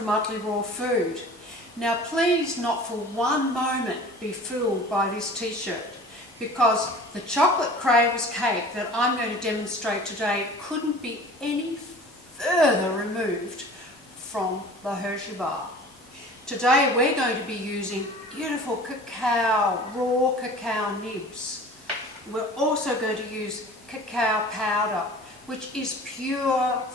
from Uttleymoore Food. Now please not for one moment be fooled by this t-shirt, because the Chocolate Cravers cake that I'm going to demonstrate today couldn't be any further removed from the Hershey bar. Today we're going to be using beautiful cacao, raw cacao nibs. We're also going to use cacao powder, which is pure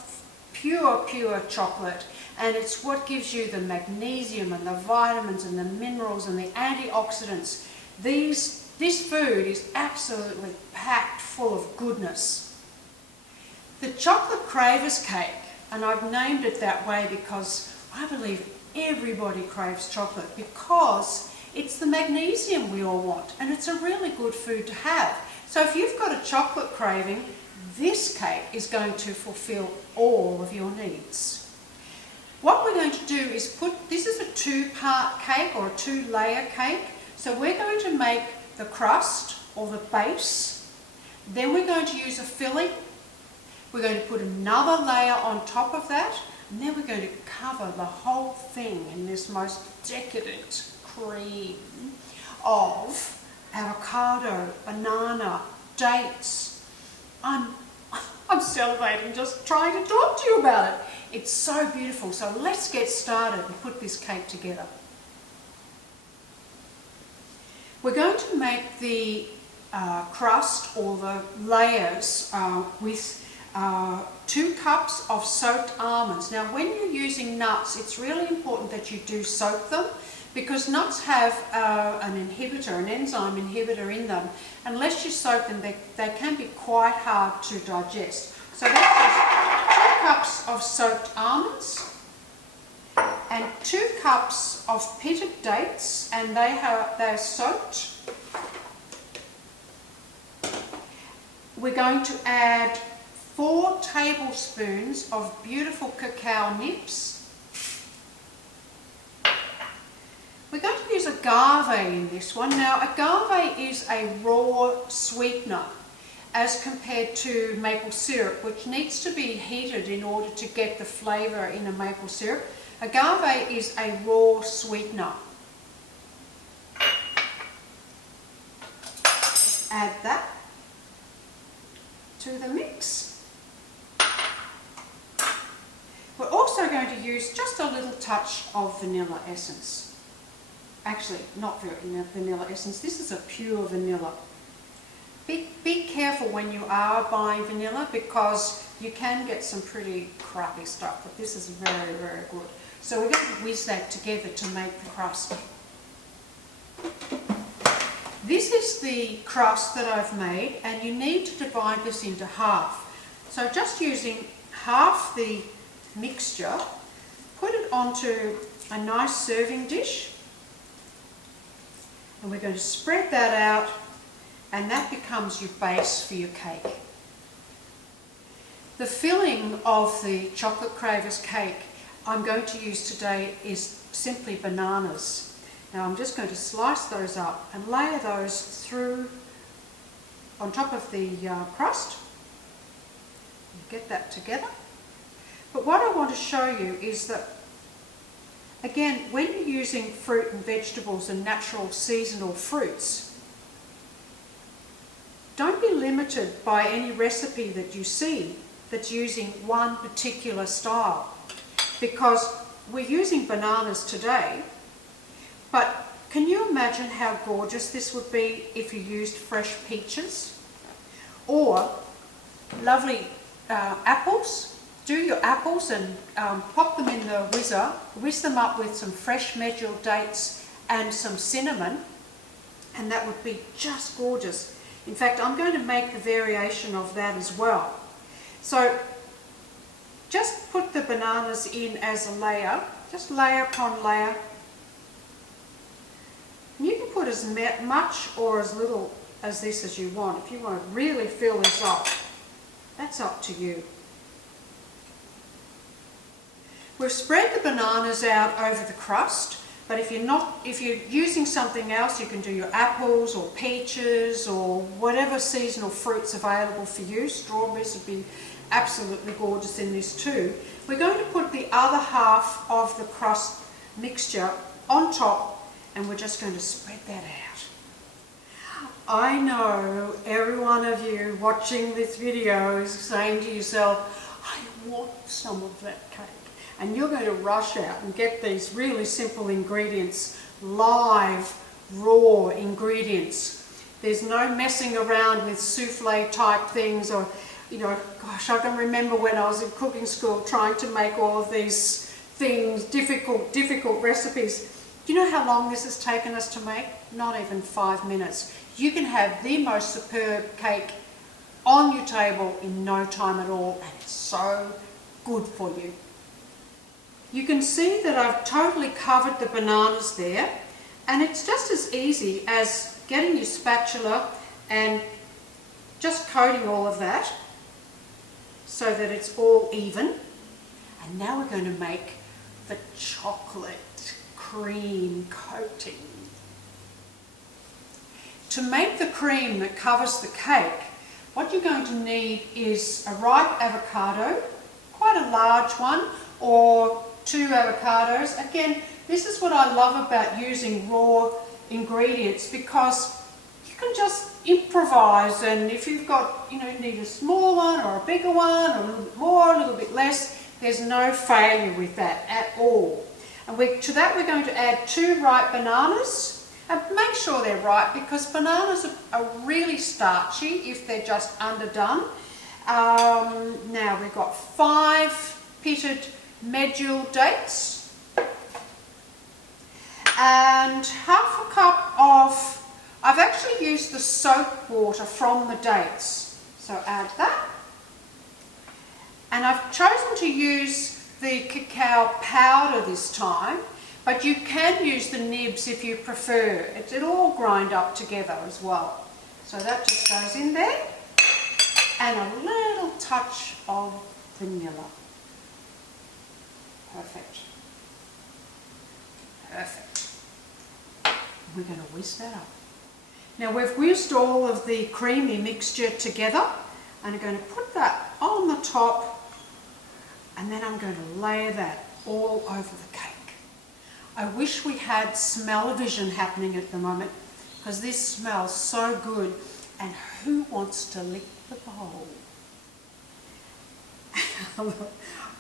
chocolate, and it's what gives you the magnesium and the vitamins and the minerals and the antioxidants. This food is absolutely packed full of goodness. The Chocolate Cravers cake, and I've named it that way because I believe everybody craves chocolate, because it's the magnesium we all want, and it's a really good food to have. So if you've got a chocolate craving, this cake is going to fulfill all of your needs. What we're going to do is this is a two-part cake or a two-layer cake. So we're going to make the crust or the base, then we're going to use a filling, we're going to put another layer on top of that, and then we're going to cover the whole thing in this most decadent cream of avocado, banana, dates. I'm salivating just trying to talk to you about it. It's so beautiful. So let's get started and put this cake together. We're going to make the crust or the layers with 2 cups of soaked almonds. Now when you're using nuts, it's really important that you do soak them, because nuts have an enzyme inhibitor in them. Unless you soak them, they can be quite hard to digest. So that's 2 cups of soaked almonds and 2 cups of pitted dates, and they're soaked. We're going to add 4 tablespoons of beautiful cacao nibs. We're going to use agave in this one. Now agave is a raw sweetener as compared to maple syrup, which needs to be heated in order to get the flavour in a maple syrup. Agave is a raw sweetener. Just add that to the mix. We're also going to use just a little touch of vanilla essence. Actually, not vanilla essence, this is a pure vanilla. Be careful when you are buying vanilla, because you can get some pretty crappy stuff, but this is very, very good. So we're going to whiz that together to make the crust. This is the crust that I've made, and you need to divide this into half. So just using half the mixture, put it onto a nice serving dish, and we're going to spread that out, and that becomes your base for your cake. The filling of the Chocolate Cravers cake I'm going to use today is simply bananas. Now I'm just going to slice those up and layer those through on top of the crust. Get that together. But what I want to show you is that, again, when you're using fruit and vegetables and natural seasonal fruits, don't be limited by any recipe that you see that's using one particular style, because we're using bananas today, but can you imagine how gorgeous this would be if you used fresh peaches or lovely apples? Do your apples and pop them in the whizzer, whiz them up with some fresh medjool dates and some cinnamon, and that would be just gorgeous. In fact, I'm going to make the variation of that as well. So just put the bananas in as a layer, just layer upon layer. And you can put as much or as little as this as you want. If you want to really fill this up, that's up to you. We've spread the bananas out over the crust. But if you're using something else, you can do your apples or peaches or whatever seasonal fruits available for you. Strawberries would be absolutely gorgeous in this too. We're going to put the other half of the crust mixture on top, and we're just going to spread that out. I know every one of you watching this video is saying to yourself, I want some of that cake. And you're going to rush out and get these really simple ingredients, live, raw ingredients. There's no messing around with souffle type things, or, you know, gosh, I can remember when I was in cooking school trying to make all of these things, difficult recipes. Do you know how long this has taken us to make? Not even 5 minutes. You can have the most superb cake on your table in no time at all, and it's so good for you. You can see that I've totally covered the bananas there, and it's just as easy as getting your spatula and just coating all of that so that it's all even. And now we're going to make the chocolate cream coating. To make the cream that covers the cake, what you're going to need is a ripe avocado, quite a large one, or 2 avocados. Again, this is what I love about using raw ingredients, because you can just improvise, and if you've got, you need a small one or a bigger one, or a little bit more, a little bit less, there's no failure with that at all. And to that we're going to add 2 ripe bananas, and make sure they're ripe, because bananas are really starchy if they're just underdone. Now we've got 5 pitted medjool dates and half a cup of, I've actually used the soap water from the dates, so add that. And I've chosen to use the cacao powder this time, but you can use the nibs if you prefer. It'll all grind up together as well. So that just goes in there, and a little touch of vanilla. Perfect. Perfect. We're going to whisk that up. Now we've whisked all of the creamy mixture together, and I'm going to put that on the top, and then I'm going to layer that all over the cake. I wish we had smell-o-vision happening at the moment, because this smells so good, and who wants to lick the bowl?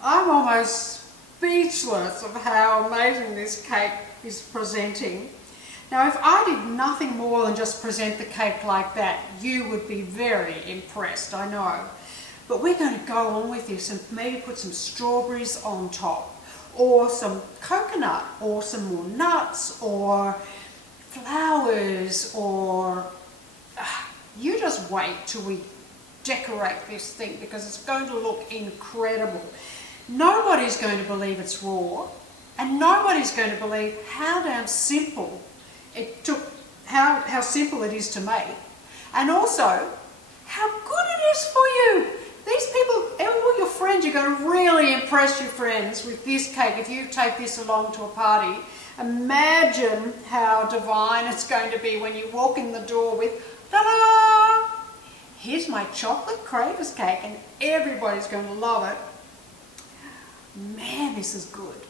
I'm almost speechless of how amazing this cake is presenting. Now, if I did nothing more than just present the cake like that, you would be very impressed, I know. But we're going to go on with this and maybe put some strawberries on top, or some coconut, or some more nuts, or flowers, or you just wait till we decorate this thing, because it's going to look incredible. Nobody's going to believe it's raw, and nobody's going to believe how damn simple it took, how simple it is to make, and also how good it is for you. These people, all your friends, you're going to really impress your friends with this cake. If you take this along to a party, imagine how divine it's going to be when you walk in the door with, ta-da! Here's my chocolate cravers cake, and everybody's going to love it. Man, this is good.